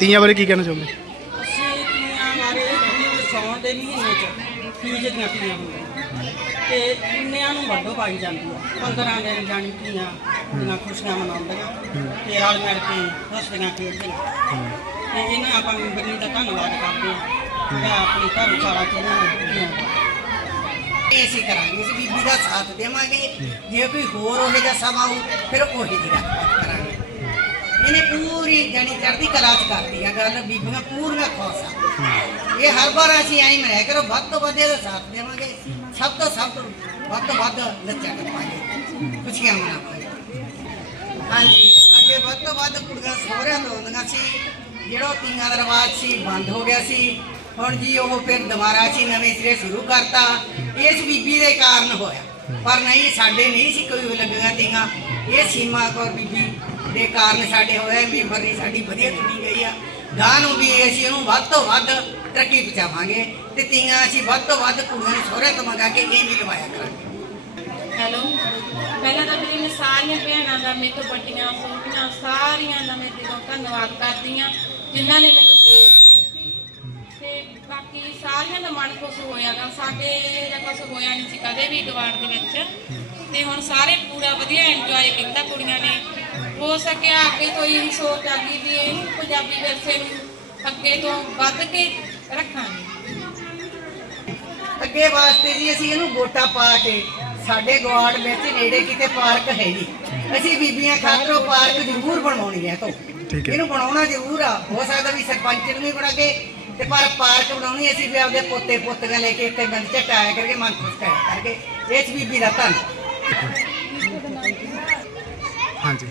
ਤੀਆਂ ਬਾਰੇ ਕੀ ਕਹਿਣਾ ਚਾਹੁੰਦੇ ਅਸੀਂ ਤੀਆਂ ਮਾਰੇ ਜਿਹੜੀ ਸੌਣ ਦੇ ਮਹੀਨੇ ਚ ਤੀਜ ਦੀਆਂ ਤੀਆਂ ਹੁੰਦੀਆਂ ਤੇ ਇੰਨਿਆਂ ਨੂੰ ਵੱਡੋ ਪਾਈ ਜਾਂਦੀ ਆ। 15 ਦਿਨ ਜਾਣੀ ਤੀਆਂ ਦੀਆਂ ਖੁਸ਼ੀਆਂ ਮਨਾਉਂਦੀਆਂ। ਤੇ ਰਲ ਮਿਲ ਕੇ ਹੱਸਦੀਆਂ ਖੇਡਦੀਆਂ। ਤੇ ਇਹਨਾਂ ਆਪਾਂ ਬਣੀ ਦਾ ਧੰਨਵਾਦ ਕਰਦੇ ਹਾਂ। ਮੈਂ ਆਪਣੀ ਧਰਮਸ਼ਾਲਾ ਚ ਇਹਨਾਂ ਨੂੰ ਕਰਾਂਗੇ। ਅਸੀਂ ਬੀਬੀ ਦਾ ਸਾਥ ਦੇਵਾਂਗੇ। ਜੇ ਕੋਈ ਹੋਰ ਉਹੇ ਜਿਹਾ ਸਮਾਂ ਹੋ ਫਿਰ ਉਹੀ ਜਿਹੀ ਗੱਲਬਾਤ ਕਰਾਂਗੇ ਇਹਨੇ ਪੂਰੀ ਜਾਣੀ ਚੜ੍ਹਦੀ ਕਲਾ ਚ ਕਰਦੀ ਆ ਗੱਲ ਬੀਬੀਆਂ ਪੂਰੀਆਂ ਖੁਸ਼ ਆ ਇਹ ਹਰ ਵਾਰ ਅਸੀਂ ਐਂ ਮਨਾਇਆ ਕਰੋ ਵੱਧ ਤੋਂ ਵੱਧ ਇਹਦਾ ਸਾਥ ਦੇਵਾਂਗੇ ਸਭ ਤੋਂ ਸਭ ਤੋਂ ਵੱਧ ਤੋਂ ਵੱਧ ਨੱਚਾ ਕਰਵਾਂਗੇ ਖੁਸ਼ੀਆਂ ਮਨਾਵਾਂਗੇ ਹਾਂਜੀ ਅੱਗੇ ਵੱਧ ਤੋਂ ਵੱਧ ਕੁੜੀਆਂ ਸਹੁਰਿਆਂ ਤੋਂ ਆਉਂਦੀਆਂ ਸੀ ਜਿਹੜਾ ਉਹ ਤੀਆਂ ਦਾ ਰਿਵਾਜ ਸੀ ਬੰਦ ਹੋ ਗਿਆ ਸੀ ਹੁਣ ਜੀ ਉਹ ਫਿਰ ਦੁਬਾਰਾ ਸੀ ਨਵੇਂ ਸਿਰੇ ਸ਼ੁਰੂ ਕਰਤਾ ਇਸ ਬੀਬੀ ਦੇ ਕਾਰਨ ਹੋਇਆ ਪਰ ਨਹੀਂ ਸਾਡੇ ਨਹੀਂ ਸੀ ਕੋਈ ਲੱਗੀਆਂ ਤੀਆਂ ਇਹ ਸੀਮਾ ਕੌਰ ਬੀਬੀ ਦੇ ਕਾਰਨ ਸਾਡੇ ਹੋਇਆ ਮੈਂਬਰ ਦੀ ਸਾਡੀ ਵਧੀਆ ਚੁਣੀ ਗਈ ਆ। ਗਾਂ ਨੂੰ ਵੀ ਅਸੀਂ ਇਹਨੂੰ ਵੱਧ ਤੋਂ ਵੱਧ ਤਰੱਕੀ ਪਹੁੰਚਾਵਾਂਗੇ ਤੇ ਤੀਆਂ ਅਸੀਂ ਵੱਧ ਤੋਂ ਵੱਧ ਕੁੜੀਆਂ ਨੂੰ ਸਹੁਰੇ ਤੋਂ ਮੰਗਾ ਕੇ ਇਹ ਵੀ ਲਵਾਇਆ ਕਰਾਂਗੇ। ਹੈਲੋ। ਪਹਿਲਾਂ ਤਾਂ ਮੇਰੀ ਮੈਂ ਸਾਰੀਆਂ ਭੈਣਾਂ ਦਾ, ਮੇਰੇ ਤੋਂ ਵੱਡੀਆਂ ਛੋਟੀਆਂ ਸਾਰੀਆਂ ਦਾ ਮੈਂ ਦਿਲੋਂ ਧੰਨਵਾਦ ਕਰਦੀ ਹਾਂ, ਜਿਨ੍ਹਾਂ ਨੇ ਮੈਨੂੰ ਤੇ ਬਾਕੀ ਸਾਰਿਆਂ ਦਾ ਮਨ ਖੁਸ਼ ਹੋਇਆਗਾ ਸਾਡੇ ਜਾਂ ਕੁਛ ਹੋਇਆ ਨਹੀਂ ਸੀ ਕਦੇ ਵੀ ਗਵਾਰ ਦੇ ਵਿੱਚ ਤੇ ਹੁਣ ਸਾਰੇ ਪੂਰਾ ਵਧੀਆ ਇੰਜੋਏ ਕੀਤਾ ਕੁੜੀਆਂ ਨੇ। ਹੋ ਸਕਿਆ ਅੱਗੇ ਤੋਂ ਇਹੀ ਸੋਚ ਆ ਗਈ ਵੀ ਇਹ ਪੰਜਾਬੀ ਵਿਰਸੇ ਨੂੰ ਅੱਗੇ ਤੋਂ ਵੱਧ ਕੇ ਰੱਖਾਂਗੇ। ਅੱਗੇ ਵਾਸਤੇ ਜੀ ਅਸੀਂ ਇਹਨੂੰ ਵੋਟਾਂ ਪਾ ਕੇ ਸਾਡੇ ਗਵਾੜ ਵਿੱਚ ਨੇੜੇ ਕਿਤੇ ਪਾਰਕ ਹੈ ਜੀ। ਅਸੀਂ ਬੀਬੀਆਂ ਖਾਤਰੋਂ ਪਾਰਕ ਜ਼ਰੂਰ ਬਣਾਉਣੀ ਹੈ ਤੋਂ। ਇਹਨੂੰ ਬਣਾਉਣਾ ਜ਼ਰੂਰ ਆ। ਹੋ ਸਕਦਾ ਵੀ ਸਰਪੰਚ ਨੂੰ ਵੀ ਬਣਾ ਕੇ ਤੇ ਪਰ ਪਾਰਕ ਬਣਾਉਣੀ ਅਸੀਂ ਵੀ ਆਪਦੇ ਪੋਤੇ ਪੋਤੀਆਂ ਲੈ ਕੇ ਇੱਥੇ ਗੰਦ ਝਟਾਇਆ ਕਰਕੇ ਮਨ ਖੁਸ਼ ਕਰਕੇ। ਇਸ ਬੀਬੀ ਦਾ ਧੰਨ ਹਾਂਜੀ।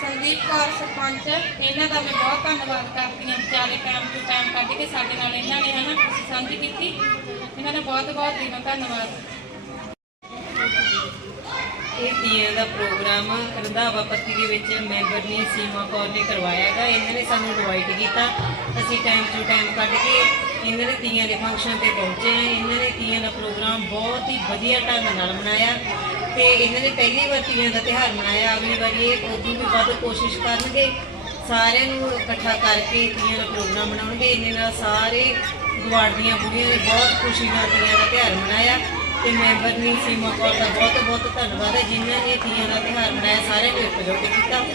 ਸੰਦੀਪ ਕੌਰ ਸਰਪੰਚ, ਇਹਨਾਂ ਦਾ ਮੈਂ ਬਹੁਤ ਧੰਨਵਾਦ ਕਰਦੀ ਹਾਂ ਵਿਚਾਰੇ ਟਾਈਮ ਤੋਂ ਟਾਈਮ ਕੱਢ ਕੇ ਸਾਡੇ ਨਾਲ ਇਹਨਾਂ ਨੇ ਹਨਾ ਸਾਂਝੀ ਕੀਤੀ। ਇਹਨਾਂ ਦਾ ਬਹੁਤ ਬਹੁਤ ਦਿਲੋਂ ਧੰਨਵਾਦ। ਇਹ ਤੀਆਂ ਦਾ ਪ੍ਰੋਗਰਾਮ ਰੰਧਾਵਾ ਪੱਤੀ ਦੇ ਵਿੱਚ ਮੈਂਬਰ ਨੇ ਸੀਮਾ ਕੌਰ ਨੇ ਕਰਵਾਇਆ ਹੈਗਾ। ਇਹਨਾਂ ਨੇ ਸਾਨੂੰ ਇਨਵਾਈਟ ਕੀਤਾ। ਅਸੀਂ ਟਾਈਮ ਟੂ ਟਾਈਮ ਕੱਢ ਕੇ ਇਹਨਾਂ ਦੇ ਤੀਆਂ ਦੇ ਫੰਕਸ਼ਨ ਤੇ ਪਹੁੰਚੇ ਹਾਂ। ਇਹਨਾਂ ਨੇ ਤੀਆਂ ਦਾ ਪ੍ਰੋਗਰਾਮ ਬਹੁਤ ਹੀ ਵਧੀਆ ਢੰਗ ਨਾਲ ਮਨਾਇਆ। ਤੇ ਇਹਨਾਂ ਨੇ ਪਹਿਲੀ ਵਾਰ ਤੀਆਂ ਦਾ ਤਿਉਹਾਰ ਮਨਾਇਆ। ਅਗਲੀ ਵਾਰੀ ਇਹ ਉਦੋਂ ਵੀ ਵੱਧ ਕੋਸ਼ਿਸ਼ ਕਰਨਗੇ। ਸਾਰਿਆਂ ਨੂੰ ਇਕੱਠਾ ਕਰਕੇ ਤੀਆਂ ਦਾ ਪ੍ਰੋਗਰਾਮ ਬਣਾਉਣਗੇ ਇਹਨੇ ਨਾਲ ਸਾਰੇ ਗੁਆੜ ਦੀਆਂ ਬੁੜੀਆਂ ਨੇ ਬਹੁਤ ਖੁਸ਼ੀ ਨਾਲ ਤੀਆਂ ਦਾ ਤਿਉਹਾਰ ਮਨਾਇਆ। ਤੇ ਮੈਂਬਰ ਨੇ ਸੀਮਾ ਕੌਰ ਦਾ ਬਹੁਤ ਬਹੁਤ ਧੰਨਵਾਦ ਹੈ, ਜਿਨ੍ਹਾਂ ਨੇ ਤੀਆਂ ਦਾ ਤਿਉਹਾਰ ਮਨਾਇਆ। ਸਾਰਿਆਂ ਨੂੰ ਇਕਜੁੱਟ ਕੀਤਾ।